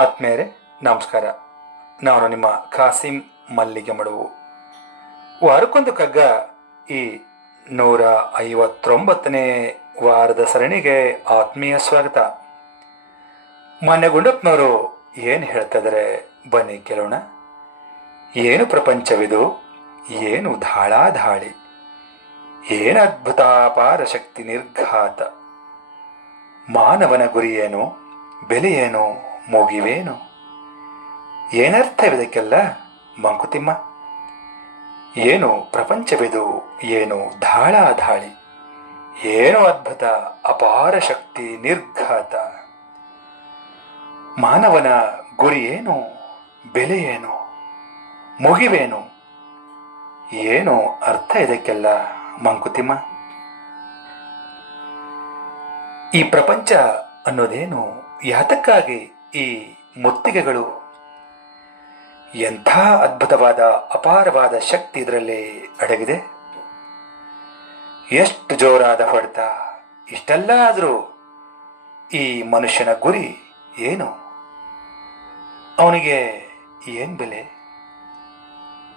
ಆತ್ಮೇರೆ ನಮಸ್ಕಾರ. ನಾನು ನಿಮ್ಮ ಖಾಸಿಂ ಮಲ್ಲಿಗೆ ಮಡುವು ವಾರಕ್ಕೊಂದು ಕಗ್ಗ ಈ ನೂರ ಐವತ್ತೊಂಬತ್ತನೇ ವಾರದ ಸರಣಿಗೆ ಆತ್ಮೀಯ ಸ್ವಾಗತ. ಮಾನ್ಯ ಗುಂಡಪ್ಪನವರು ಏನು ಹೇಳ್ತಿದ್ದಾರೆ ಬನ್ನಿ ಕೇಳೋಣ. ಏನು ಪ್ರಪಂಚವಿದು, ಏನು ಧಾಳಾಧಾಳಿ, ಏನು ಅದ್ಭುತಾಪಾರ ಶಕ್ತಿ ನಿರ್ಘಾತ. ಮಾನವನ ಗುರಿಯೇನು ಬೆಲೆಯೇನು ಮುಗಿವೇನು? ಏನರ್ಥವಿದಕ್ಕೆಲ್ಲ ಮಂಕುತಿಮ್ಮ? ಏನು ಪ್ರಪಂಚವಿದು ಏನು ಧಾಳಾಧಾಳಿ? ಏನು ಅದ್ಭುತ ಅಪಾರ ಶಕ್ತಿ ನಿರ್ಘಾತ? ಮಾನವನ ಗುರಿಯೇನು ಏನು? ಮುಗಿವೇನು? ಏನು ಅರ್ಥ ಇದಕ್ಕೆಲ್ಲ ಮಂಕುತಿಮ್ಮ? ಈ ಪ್ರಪಂಚ ಅನ್ನೋದೇನು ಯಾತಕ್ಕಾಗಿ ಈ ಮುತ್ತಿಗೆಗಳು ಎಂಥ ಅದ್ಭುತವಾದ, ಅಪಾರವಾದ ಶಕ್ತಿ ಇದರಲ್ಲಿ ಅಡಗಿದೆ. ಎಷ್ಟು ಜೋರಾದ ಹೊಡೆತ, ಇಷ್ಟೆಲ್ಲ ಆದರೂ ಈ ಮನುಷ್ಯನ ಗುರಿ ಏನು? ಅವನಿಗೆ ಏನ್ ಬೆಲೆ?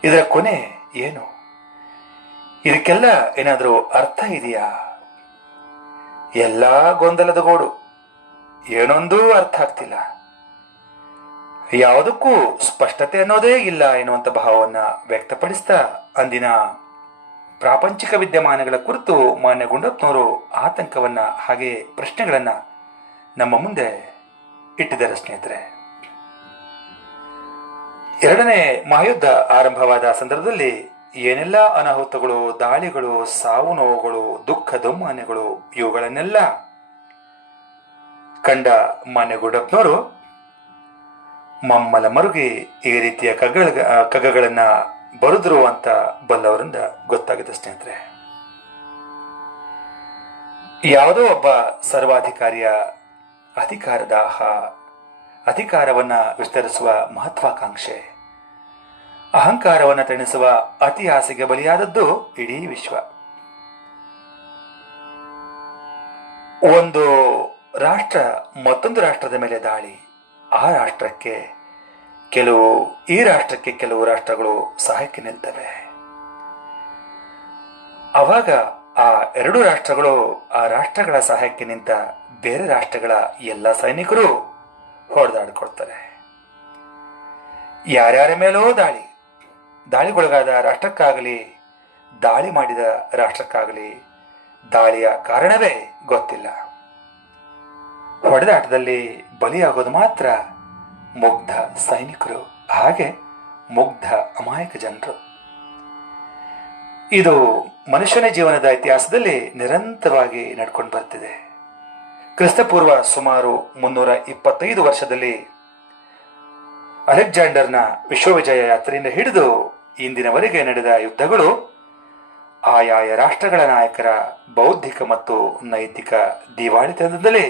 ಇದರ ಕೊನೆ ಏನು? ಇದಕ್ಕೆಲ್ಲ ಏನಾದರೂ ಅರ್ಥ ಇದೆಯಾ? ಎಲ್ಲ ಗೊಂದಲದ ಗೋಡು, ಏನೊಂದೂ ಅರ್ಥ ಆಗ್ತಿಲ್ಲ. ಯಾವುದಕ್ಕೂ ಸ್ಪಷ್ಟತೆ ಅನ್ನೋದೇ ಇಲ್ಲ ಎನ್ನುವಂತ ಭಾವವನ್ನ ವ್ಯಕ್ತಪಡಿಸ್ತಾ ಅಂದಿನ ಪ್ರಾಪಂಚಿಕ ವಿದ್ಯಮಾನಗಳ ಕುರಿತು ಮಾನ್ಯ ಗುಂಡಪ್ಪನವರು ಆತಂಕವನ್ನ ಹಾಗೆ ಪ್ರಶ್ನೆಗಳನ್ನ ನಮ್ಮ ಮುಂದೆ ಇಟ್ಟಿದ್ದಾರೆ ಸ್ನೇಹಿತರೆ. ಎರಡನೇ ಮಹಾಯುದ್ಧ ಆರಂಭವಾದ ಸಂದರ್ಭದಲ್ಲಿ ಏನೆಲ್ಲ ಅನಾಹುತಗಳು, ದಾಳಿಗಳು, ಸಾವು ನೋವುಗಳು, ದುಃಖ ದೊಮ್ಮಾನಗಳು ಇವುಗಳನ್ನೆಲ್ಲ ಕಂಡ ಮಾನ್ಯ ಗುಡಪ್ಪನವರು ಮಮ್ಮಲ ಮರುಗಿ ಈ ರೀತಿಯ ಕಗ್ಗಳ ಕಗ್ಗಗಳನ್ನ ಬರೆದ್ರು ಅಂತ ಬಲ್ಲವರಿಂದ ಗೊತ್ತಾಗಿದೆ ಸ್ನೇಹಿತರೆ. ಯಾವುದೋ ಒಬ್ಬ ಸರ್ವಾಧಿಕಾರಿಯ ಅಧಿಕಾರದಾಹ ಅಧಿಕಾರವನ್ನ ವಿಸ್ತರಿಸುವ ಮಹತ್ವಾಕಾಂಕ್ಷೆ, ಅಹಂಕಾರವನ್ನು ತಣಿಸುವ ಅತಿ ಆಸೆಗೆ ಬಲಿಯಾದದ್ದು ಇಡೀ ವಿಶ್ವ. ಒಂದು ರಾಷ್ಟ್ರ ಮತ್ತೊಂದು ರಾಷ್ಟ್ರದ ಮೇಲೆ ದಾಳಿ ಆ ರಾಷ್ಟ್ರಕ್ಕೆ ಕೆಲವು, ಈ ರಾಷ್ಟ್ರಕ್ಕೆ ಕೆಲವು ರಾಷ್ಟ್ರಗಳು ಸಹಾಯಕ್ಕೆ ನಿಲ್ತವೆ ಅವಾಗ ಆ ಎರಡು ರಾಷ್ಟ್ರಗಳು ಆ ರಾಷ್ಟ್ರಗಳ ಸಹಾಯಕ್ಕೆ ನಿಂತ ಬೇರೆ ರಾಷ್ಟ್ರಗಳ ಎಲ್ಲ ಸೈನಿಕರು ಹೊಡೆದಾಡ್ಕೊಡ್ತಾರೆ ಯಾರ್ಯಾರ ಮೇಲೋ ದಾಳಿ, ದಾಳಿಗೊಳಗಾದ ರಾಷ್ಟ್ರಕ್ಕಾಗಲಿ, ದಾಳಿ ಮಾಡಿದ ರಾಷ್ಟ್ರಕ್ಕಾಗಲಿ, ದಾಳಿಯ ಕಾರಣವೇ ಗೊತ್ತಿಲ್ಲ. ಹೊಡೆದಾಟದಲ್ಲಿ ಬಲಿಯಾಗೋದು ಮಾತ್ರ ಮುಗ್ಧ ಸೈನಿಕರು, ಹಾಗೆ ಮುಗ್ಧ ಅಮಾಯಕ ಜನರು. ಇದು ಮನುಷ್ಯನ ಜೀವನದ ಇತಿಹಾಸದಲ್ಲಿ ನಿರಂತರವಾಗಿ ನಡ್ಕೊಂಡು ಬರ್ತಿದೆ. ಕ್ರಿಸ್ತಪೂರ್ವ ಸುಮಾರು ಮುನ್ನೂರ ಇಪ್ಪತ್ತೈದು ವರ್ಷದಲ್ಲಿ ಅಲೆಕ್ಸಾಂಡರ್ನ ವಿಶ್ವವಿಜಯ ಯಾತ್ರೆಯಿಂದ ಹಿಡಿದು ಇಂದಿನವರೆಗೆ ನಡೆದ ಯುದ್ಧಗಳು ಆಯಾಯ ರಾಷ್ಟ್ರಗಳ ನಾಯಕರ ಬೌದ್ಧಿಕ ಮತ್ತು ನೈತಿಕ ದಿವಾಳಿತನದಿಂದಲೇ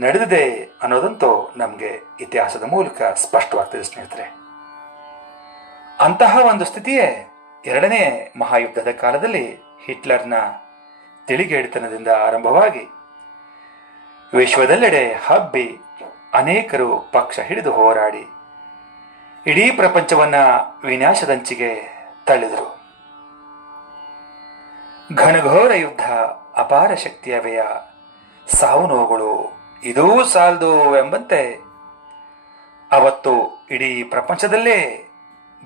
ನಡೆದಿದೆ ಅನ್ನೋದಂತೂ ನಮಗೆ ಇತಿಹಾಸದ ಮೂಲಕ ಸ್ಪಷ್ಟವಾಗ್ತದೆ ಸ್ನೇಹಿತರೆ ಅಂತಹ ಒಂದು ಸ್ಥಿತಿಯೇ ಎರಡನೇ ಮಹಾಯುದ್ಧದ ಕಾಲದಲ್ಲಿ ಹಿಟ್ಲರ್ನ ತಿಳಿಗೇಡಿತನದಿಂದ ಆರಂಭವಾಗಿ ವಿಶ್ವದೆಲ್ಲೆಡೆ ಹಬ್ಬಿ ಅನೇಕರು ಪಕ್ಷ ಹಿಡಿದು ಹೋರಾಡಿ ಇಡೀ ಪ್ರಪಂಚವನ್ನ ವಿನಾಶದಂಚಿಗೆ ತಳ್ಳಿದರು. ಘನಘೋರ ಯುದ್ಧ ಅಪಾರ ಶಕ್ತಿಯ ವ್ಯಯ, ಸಾವು ನೋವುಗಳು ಇದೂ ಸಾಲದು ಎಂಬಂತೆ ಅವತ್ತು ಇಡೀ ಪ್ರಪಂಚದಲ್ಲೇ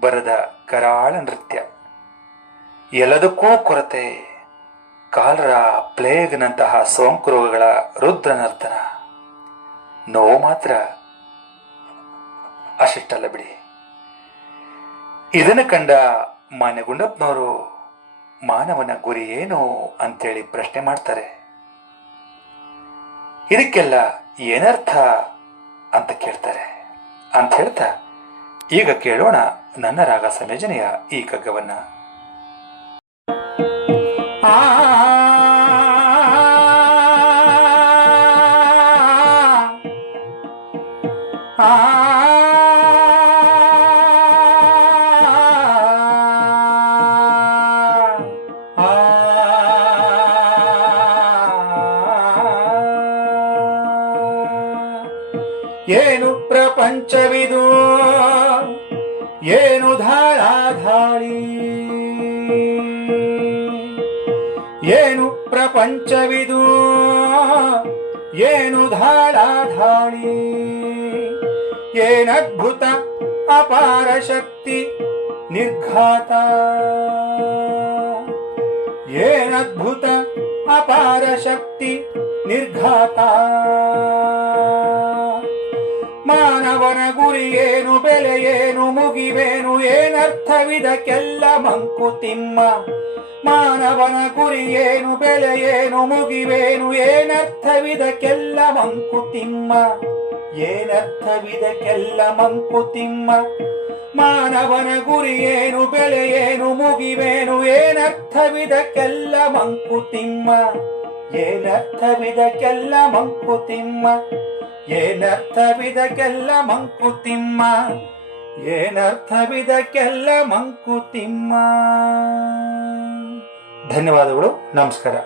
ಬರದ ಕರಾಳ ನೃತ್ಯ. ಎಲ್ಲದಕ್ಕೂ ಕೊರತೆ, ಕಾಲರ ಪ್ಲೇಗ್ನಂತಹ ಸೋಂಕು ರೋಗಗಳ ರುದ್ರ ನರ್ತನ ನೋವು ಮಾತ್ರ ಅಷ್ಟಿಷ್ಟಲ್ಲ ಬಿಡಿ. ಇದನ್ನು ಕಂಡ ಮಾನ್ಯ ಗುಂಡಪ್ಪನವರು ಮಾನವನ ಗುರಿ ಏನು ಅಂತೇಳಿ ಪ್ರಶ್ನೆ ಮಾಡ್ತಾರೆ. ಇದಕ್ಕೆಲ್ಲ ಏನರ್ಥ ಅಂತ ಕೇಳ್ತಾರೆ. ಅಂತ ಹೇಳ್ತಾ ಈಗ ಕೇಳೋಣ ನನ್ನ ರಾಗ ಸಂಯೋಜನೆಯ ಈ ಕಗ್ಗವನ್ನ. ಏನು ಪ್ರಪಂಚವಿದು? ಏನು ಧಾಳಾಧಾಳಿ ಏನು ಪ್ರಪಂಚವಿದು? ಏನು ಧಾಳಾಧಾಳಿ ಏನದ್ಭುತ ಅಪಾರ ಶಕ್ತಿ ನಿರ್ಘಾತ? ಏನದ್ಭುತ ಅಪಾರ ಶಕ್ತಿ ನಿರ್ಘಾತ? ಮಾನವನ ಗುರಿ ಏನು ಬೆಲೆ ಏನು ಮುಗಿವೇನು ಏನರ್ಥವಿದಕ್ಕೆಲ್ಲ ಮಂಕುತಿಮ್ಮ ಮಾನವನ ಗುರಿಯೇನು ಏನು ಬೆಲೆ ಏನು ಮುಗಿವೇನು ಏನರ್ಥವಿದಕ್ಕೆಲ್ಲ ಮಂಕುತಿಮ್ಮ ಏನರ್ಥವಿದಕ್ಕೆಲ್ಲ ಮಂಕುತಿಮ್ಮ ಮಾನವನ ಗುರಿಯೇನು ಏನು ಬೆಲೆ ಏನು ಮುಗಿವೇನು ಏನರ್ಥವಿದಕ್ಕೆಲ್ಲ ಮಂಕುತಿಮ್ಮ ಏನರ್ಥವಿದಕ್ಕೆಲ್ಲ ಮಂಕುತಿಮ್ಮ ಏನರ್ಥವಿದಕ್ಕೆಲ್ಲ ಮಂಕುತಿಮ್ಮ ಏನರ್ಥವಿದಕ್ಕೆಲ್ಲ ಮಂಕುತಿಮ್ಮ ಧನ್ಯವಾದಗಳು ನಮಸ್ಕಾರ.